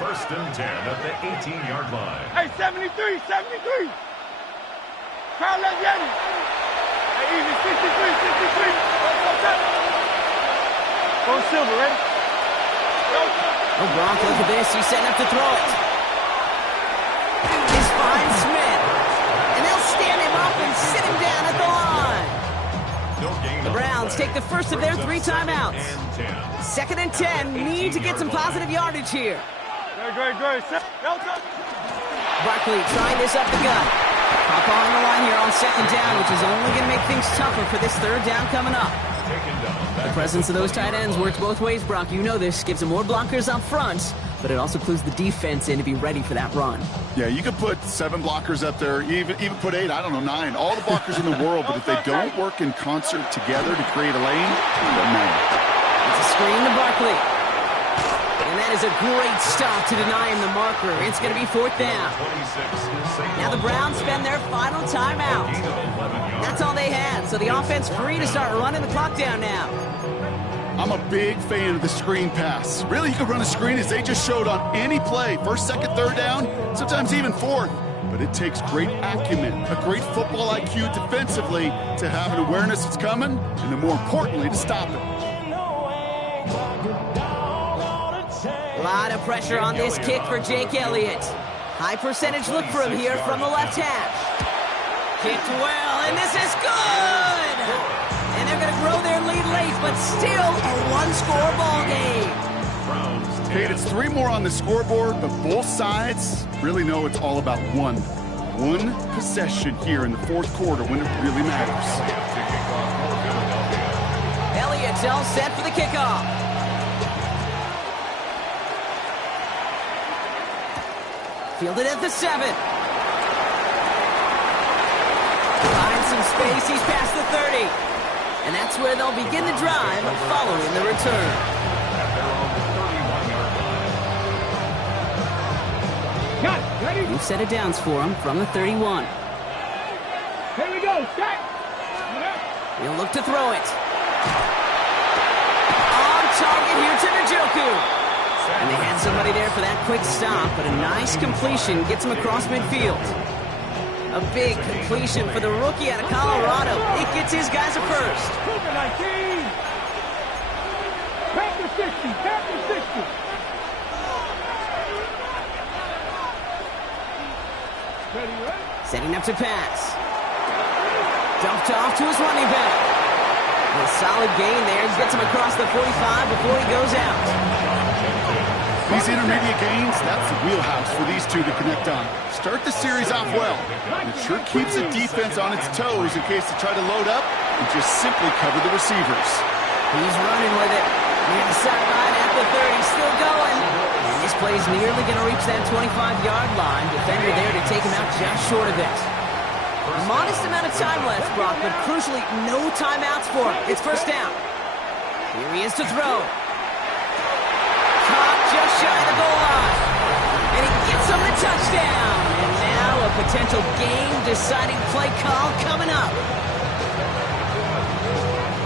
1st and 10 at the 18-yard line. Hey, 73, 73. Crowd, let's get it. Hey, easy, 63, 63. Go Silver, ready? Go. Oh, Gronk, look at this. He's setting up to throw it. He's fine Smith. And they'll stand him up and sit him down at the line. The Browns take the first of their 3 timeouts. 2nd and 10. Need to get some positive yardage here. Great. Barkley trying this up the gut. Hop on the line here on 2nd down, which is only going to make things tougher for this 3rd down coming up. The presence of those tight ends works both ways, Brock. You know this. Gives them more blockers up front, but it also clues the defense in to be ready for that run. Yeah, you could put 7 blockers up there, even put 8, I don't know, 9. All the blockers in the world, but if they don't work in concert together to create a lane, it doesn't matter. It's a screen to Barkley. And that is a great stop to deny him the marker. It's going to be 4th down. Now the Browns spend their final timeout. That's all they had, so the offense free to start running the clock down now. I'm a big fan of the screen pass. Really, you can run a screen as they just showed on any play. 1st, 2nd, 3rd down, sometimes even 4th. But it takes great acumen, a great football IQ defensively to have an awareness it's coming, and then more importantly, to stop it. A lot of pressure on this kick for Jake Elliott. High percentage look for him here from the left hash. Kicked well, and this is good! And they're going to grow their lead late, but still a 1-score ball game. Kate, it's 3 more on the scoreboard, but both sides really know it's all about one possession here in the 4th quarter when it really matters. Elliott's all set for the kickoff. Fielded at the 7. Finds some space. He's past the 30. And that's where they'll begin the drive following the return. Got it. Ready? New set of downs for him from the 31. Here we go. Stack. He'll look to throw it. On target here to Njoku. And they had somebody there for that quick stop, but a nice completion gets him across midfield. A big completion for the rookie out of Colorado. It gets his guys a first. Cougar 19. Panther 60. Panther 60. Ready? Setting up to pass. Dumped off to his running back. And a solid gain there. Gets him across the 45 before he goes out. These intermediate gains, that's the wheelhouse for these two to connect on. Start the series off well. It sure keeps the defense on its toes in case they try to load up and just simply cover the receivers. He's running with it. Near the sideline at the 30, still going. And this play's nearly going to reach that 25-yard line. Defender there to take him out just short of it. A modest amount of time left, Brock, but crucially, no timeouts for him. It's 1st down. Here he is to throw. Caught just shy of the goal line. And he gets him the touchdown. And now a potential game-deciding play call coming up.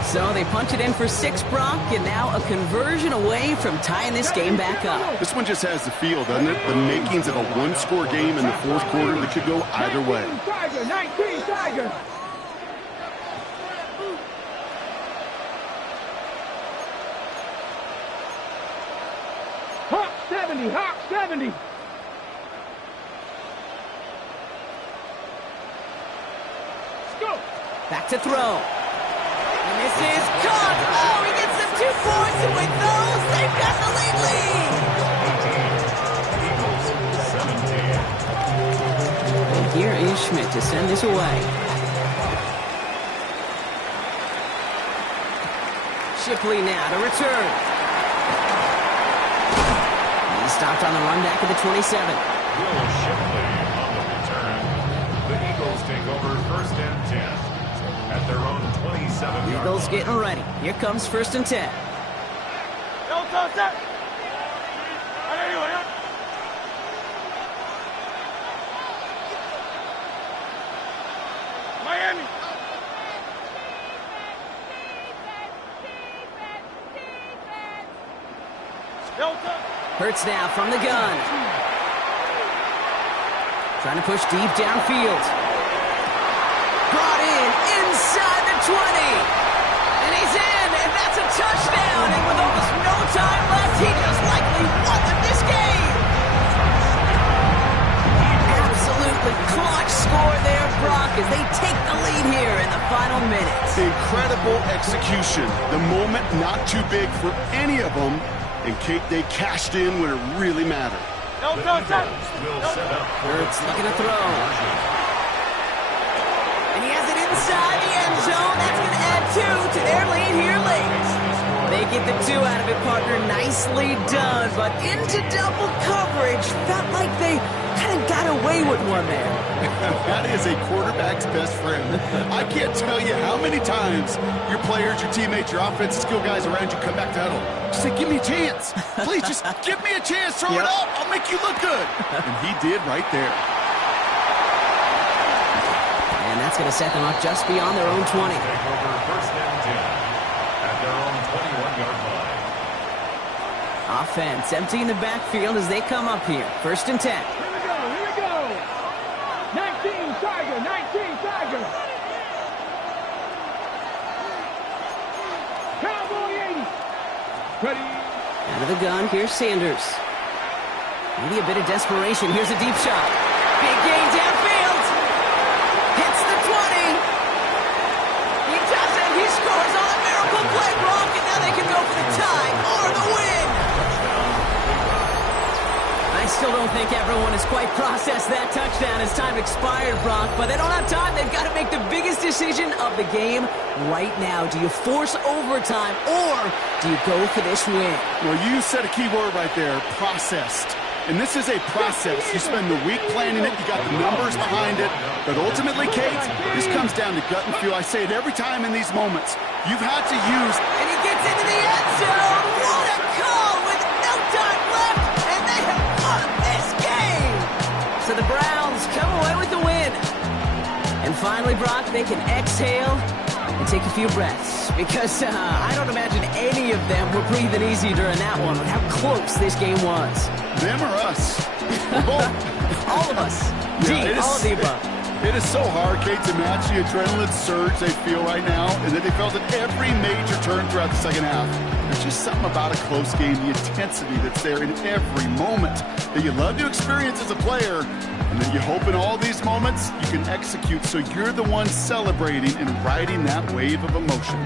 So they punch it in for 6, Brock, and now a conversion away from tying this game back up. This one just has the feel, doesn't it? The makings of a 1-score game in the 4th quarter that could go either way. 19 Tiger. Hawk 70, Hawk 70. Let's go. to throw. And this is caught. Oh, he gets them 2 points, and with those, they've got the lead. And here is Schmidt to send this away. Shipley now to return. He's stopped on the run back at the 27. Will Shipley on the return. The Eagles take over 1st and 10 at their own 27-yard Eagles line. getting ready. Here comes 1st and 10. Miami. Hurts now from the gun. Trying to push deep downfield. Brought in inside the 20. And he's in, and that's a touchdown. And with almost no time left, he just likely won this game. Absolutely clutch score there, Brock, as they take the lead here in the final minutes. Incredible execution. The moment not too big for any of them. And Kate, they cashed in when it really mattered. The Eagles will set up Hurts looking to throw. And he has it inside the end zone. That's going to add 2 to their lead here late. They get the 2 out of it, partner. Nicely done. But into double coverage. Felt like they kind of got away with one there. That is a quarterback's best friend. I can't tell you how many times your players, your teammates, your offensive skill guys around you come back to huddle. Just say, give me a chance. Please, just give me a chance. Throw it up. I'll make you look good. And he did right there. And that's going to set them up just beyond their own 20. take over 1st and 10 at their own 21-yard line. Offense emptying the backfield as they come up here. 1st and 10. Here we go. 19 Tiger. Cowboy 80. Ready. Out of the gun, here's Sanders. Maybe a bit of desperation. Here's a deep shot. Big gain downfield. Hits the 20. He does it. He scores on a miracle play, Brock, and now they can go for the tie or the win. I still don't think everyone has quite processed that touchdown as time expired, Brock, but they don't have time. They've got to make the biggest decision of the game right now. Do you force overtime or do you go for this win? Well, you said a key word right there, processed. And this is a process. You spend the week planning it, you got the numbers behind it, but ultimately, Kate, this comes down to gut and feel. I say it every time in these moments. You've had to use... And he gets into the end zone. What a call with no time left, and they have won this game. So the Browns come away with the win. And finally, Brock, they can exhale and take a few breaths, because I don't imagine any of them were breathing easy during that one with how close this game was. Them or us? Both. All of us. Yeah, All of the above. It is so hard, Kate, to match the adrenaline surge they feel right now, and that they felt at every major turn throughout the second half. There's just something about a close game, the intensity that's there in every moment that you love to experience as a player, and that you hope in all these moments you can execute so you're the one celebrating and riding that wave of emotion.